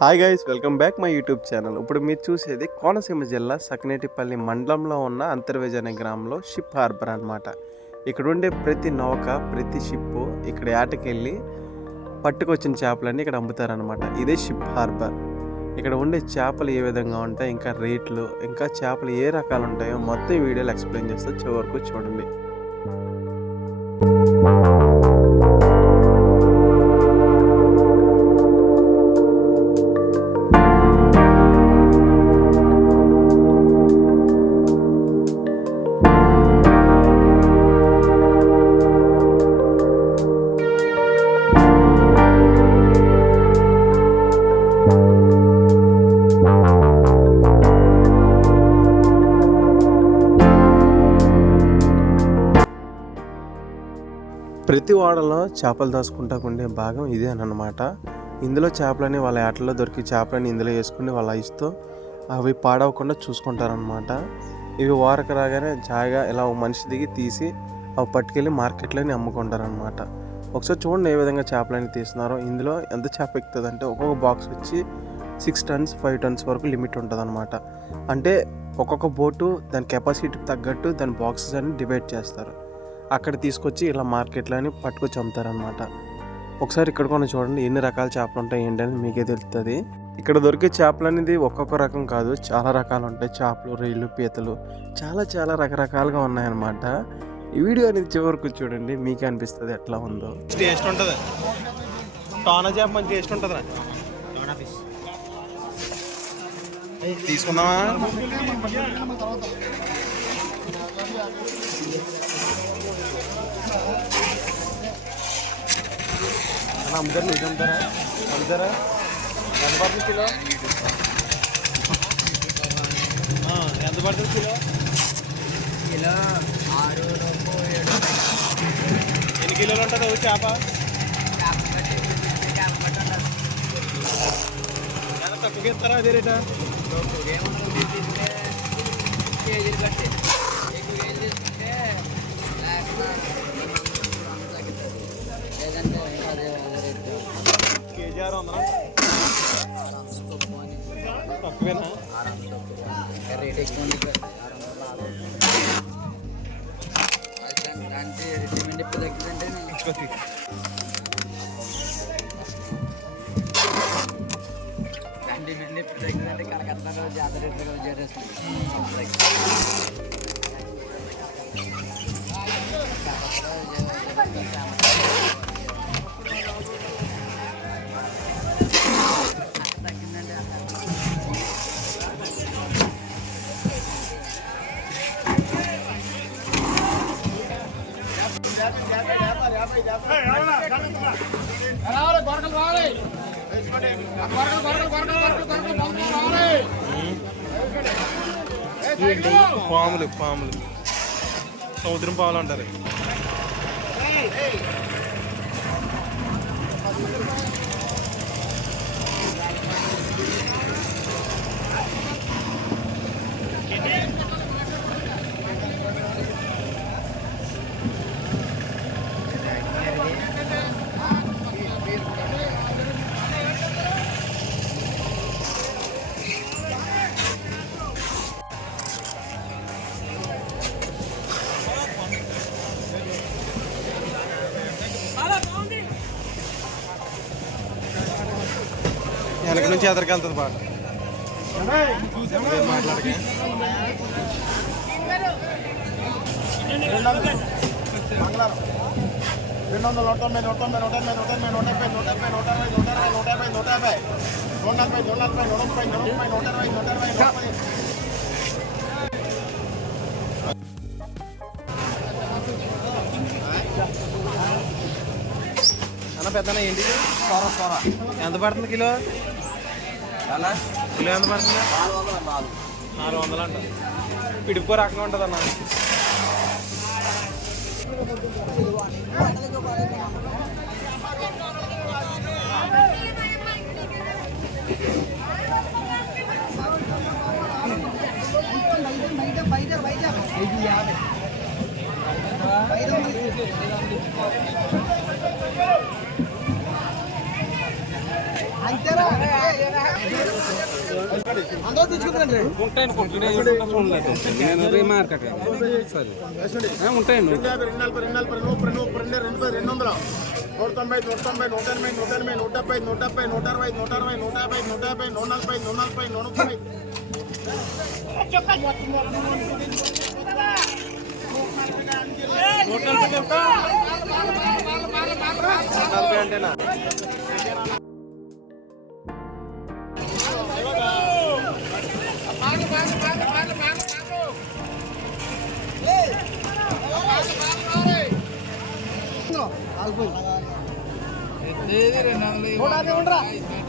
Hi guys, welcome back my YouTube channel. ఇప్పుడు మీరు చూసేది కోనసీమ జిల్లా సకినేటిపల్లి మండలంలో ఉన్న అంతర్వేజ్ అనే గ్రామంలో షిప్ హార్బర్ అనమాట. ఇక్కడ ఉండే ప్రతి నౌక, ప్రతి షిప్పు ఇక్కడ ఏటకెళ్ళి పట్టుకొచ్చిన చేపలన్నీ ఇక్కడ అమ్ముతారనమాట. ఇదే షిప్ హార్బర్. ఇక్కడ ఉండే చేపలు ఏ విధంగా ఉంటాయి, ఇంకా రేట్లు, ఇంకా చేపలు ఏ రకాలు ఉంటాయో మొత్తం వీడియోలో ఎక్స్ప్లెయిన్ చేస్తే చివరకు చూడండి. ప్రతి వాడలో చేపలు దాచుకుంటా ఉండే భాగం ఇదే అన్నమాట. ఇందులో చేపలని వాళ్ళ ఏటల్లో దొరికి చేపలని ఇందులో వేసుకుని వాళ్ళ ఐస్తో అవి పాడవకుండా చూసుకుంటారనమాట. ఇవి వారకు రాగానే జాయిగా ఇలా మనిషి దిగి తీసి అవి పట్టుకెళ్ళి మార్కెట్లోని అమ్ముకుంటారనమాట. ఒకసారి చూడండి ఏ విధంగా చేపలని తీస్తున్నారో. ఇందులో ఎంత చేప ఎక్కుతుంది అంటే ఒక్కొక్క బాక్స్ వచ్చి 6 tons 5 tons వరకు లిమిట్ ఉంటుంది అనమాట. అంటే ఒక్కొక్క బోటు దాని కెపాసిటీకి తగ్గట్టు దాని బాక్సెస్ అన్ని డివైడ్ చేస్తారు. అక్కడ తీసుకొచ్చి ఇలా మార్కెట్లోని పట్టుకొచ్చి అమ్ముతారనమాట. ఒకసారి ఇక్కడ కూడా చూడండి ఎన్ని రకాల చేపలు ఉంటాయి ఏంటని మీకే తెలుస్తుంది. ఇక్కడ దొరికే చేపలు అనేది ఒక్కొక్క రకం కాదు, చాలా రకాలు ఉంటాయి. చేపలు, రొయ్యలు, పీతలు చాలా రకరకాలుగా ఉన్నాయన్నమాట. ఈ వీడియో అనేది చివరికి చూడండి, మీకే అనిపిస్తుంది ఎట్లా ఉందో. టేస్ట్ ఉంటుంది. టోనా చేప మంచి టేస్ట్ ఉంటుంది. తీసుకుందామా? అమ్ముతారు, నువ్వు అమ్ముతారా? ఎంత పడుతుంది కిలో? ఎంత పడుతుంది కిలో? కిలో 6, 7. ఎన్ని కిలోలు ఉంటుంది చేప? ఎంత తక్కువగా ఇస్తారా అదే రేటా? కేజీలు బట్టి ఎక్కువ కేజీ తీసుకుంటే లేదంటే అదే రేటు. కేజీ 600. తక్కువేనా? రేట్ ఎక్కువ ఉంది. 600 అంటే డిమాండ్ ఎప్పుడు తగ్గిందంటే డిమాండ్ ఎప్పుడు తగ్గిందంటే కలకత్తాలో జాతర రేట్లు చేరేస్తుంది. పాములు సముద్రం పాములు అంటారు. వెనక నుంచి ఎదరికి వెళ్తుంది బాగా మాట్లాడకే. 240 పెద్దనా ఏంటి? సోర ఎంత పడుతుంది కిలో? కిలో ఎంత పడుతుంది? 400 అంట. పిడుపుకో రకంగా ఉంటుంది అన్న. అంతేరా ఉంటాయండి. 40 అంటేనా? ఇది 200